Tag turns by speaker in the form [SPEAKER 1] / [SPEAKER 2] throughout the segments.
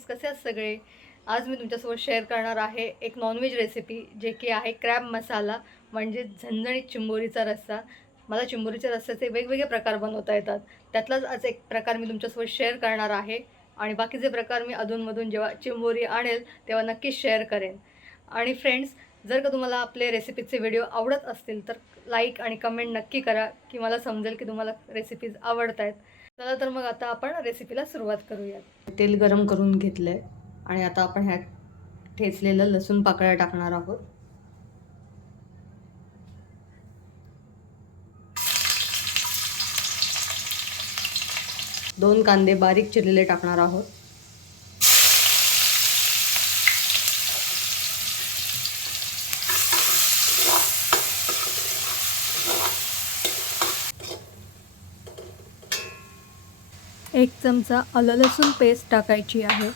[SPEAKER 1] Friends कसे आहेत सगळे? आज मी तुमच्यासोबत शेअर करणार आहे एक नॉनव्हेज रेसिपी जे की आहे क्रॅब मसाला म्हणजे झणझणीत चिंबोरीचा रस्सा. मला चिंबोरीच्या रस्स्याचे वेगवेगळे प्रकार बनवता येतात. त्यातलाच आज एक प्रकार मी तुमच्यासोबत शेअर करणार आहे. आणि बाकीचे प्रकार मी अधूनमधून जेव्हा चिंबोरी आणेल तेव्हा नक्कीच शेअर करेन. आणि फ्रेंड्स जर का तुम्हाला आपले रेसिपीचे व्हिडिओ आवडत असतील तर लाईक आणि कमेंट नक्की करा की मला समजेल की तुम्हाला रेसिपीज आवडत आहेत चला तर मग आता आपण रेसिपीला सुरुवात करूयात. तेल गरम करून घेतलं आहे आणि आता आपण ह्यात ठेचलेलं लसूण पाकळ्या टाकणार आहोत. दोन कांदे बारीक चिरलेले टाकणार आहोत. एक चमचा आलं लसूण पेस्ट टाकायची आहे.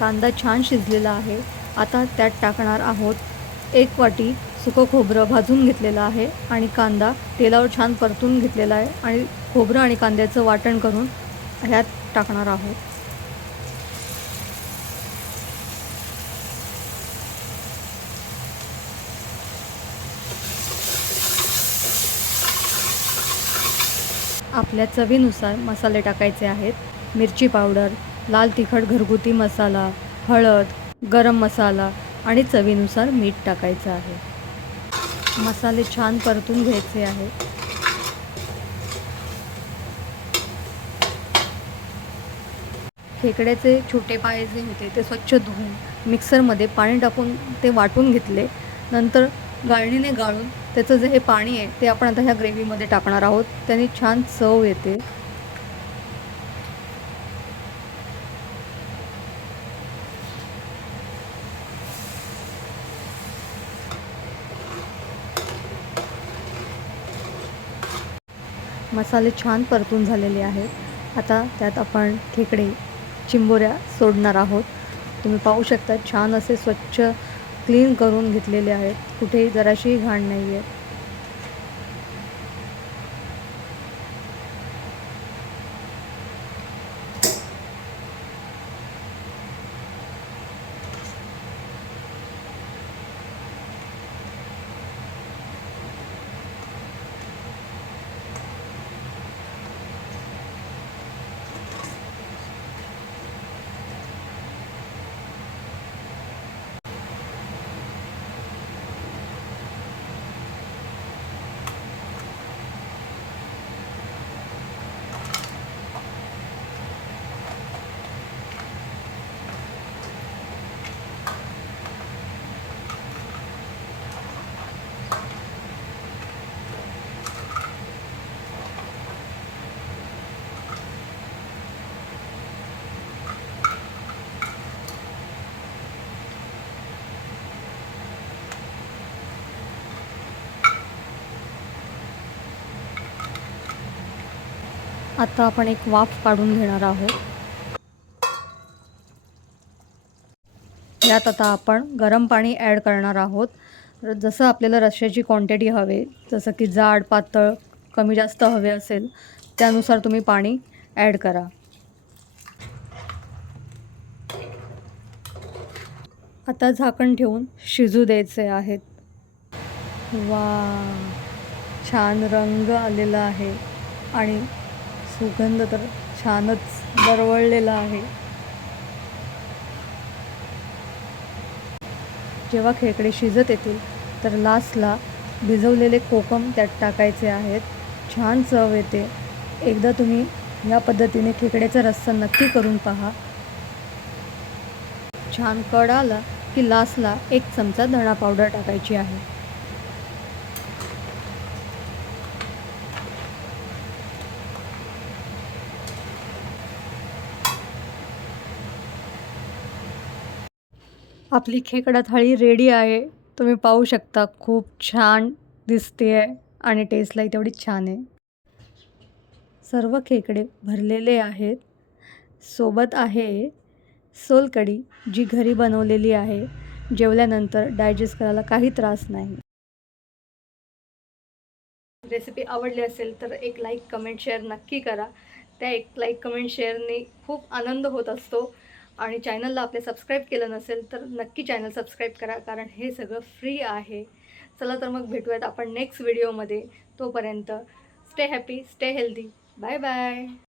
[SPEAKER 1] कांदा छान शिजलेला आहे. आता त्यात टाकणार आहोत एक वाटी सुकं खोबरं भाजून घेतलेलं आहे आणि कांदा तेलावर छान परतून घेतलेला आहे. आणि खोबरं आणि कांद्याचं वाटण करून ह्यात टाकणार आहोत. आपल्या चवीनुसार मसाले टाकायचे आहेत. मिरची पावडर लाल तिखट घरगुती मसाला हळद गरम मसाला आणि चवीनुसार मीठ टाकायचं आहे. मसाले छान परतून घ्यायचे आहेत. खेकड्याचे छोटे पाय जे होते ते स्वच्छ धुवून मिक्सरमध्ये पाणी टाकून ते वाटून घेतले. नंतर गाळणीने गाळून त्याचं जे हे पाणी आहे ते आपण आता ह्या ग्रेव्हीमध्ये टाकणार आहोत. त्याने छान चव येते. मसाले छान परतून झालेले आहेत. आता त्यात आपण खेकडे चिंबोऱ्या सोडणार आहोत. तुम्ही पाहू शकता छान असे स्वच्छ क्लीन करून घेतलेले आहेत. कुठेही जराशीही घाण नाही आहे आता आपण एक वाफ काढून घेणार आहोत. यात आता आपण गरम पाणी ॲड करणार आहोत. तर जसं आपल्याला रश्श्याची क्वांटिटी हवे जसं की जाड पातळ कमी जास्त हवे असेल त्यानुसार तुम्ही पाणी ॲड करा. आता झाकण ठेवून शिजू द्यायचे आहेत. वा छान रंग आलेला आहे. आणि सुगंध तर छानच दरवळलेला आहे. जेव्हा खेकडे शिजत येतील तर लास्टला भिजवलेले कोकम त्यात टाकायचे आहेत. छान चव येते. एकदा तुम्ही या पद्धतीने खेकड्याचा रस्सा नक्की करून पहा. छान कड आला की लास्टला एक चमचा धणा पावडर टाकायची आहे. आपली खेकडा थाळी रेडी आहे. तुम्ही पाहू शकता खूप छान दिसते आहे आणि टेस्टलाही तेवढी छान आहे. सर्व खेकडे भरलेले आहेत. सोबत आहे सोलकढी जी घरी बनवलेली आहे. जेवल्यानंतर डायजेस्ट करायला काही त्रास नाही. रेसिपी आवडली असेल तर एक लाईक कमेंट शेअर नक्की करा. त्या एक लाईक कमेंट शेअरने खूप आनंद होत असतो. आणि चॅनलला आपले सबस्क्राईब केलं नसेल तर नक्की चॅनल सबस्क्राईब करा कारण हे सगळं फ्री आहे. चला तर मग भेटूयात आपण नेक्स्ट व्हिडिओमध्ये तोपर्यंत stay happy stay healthy bye bye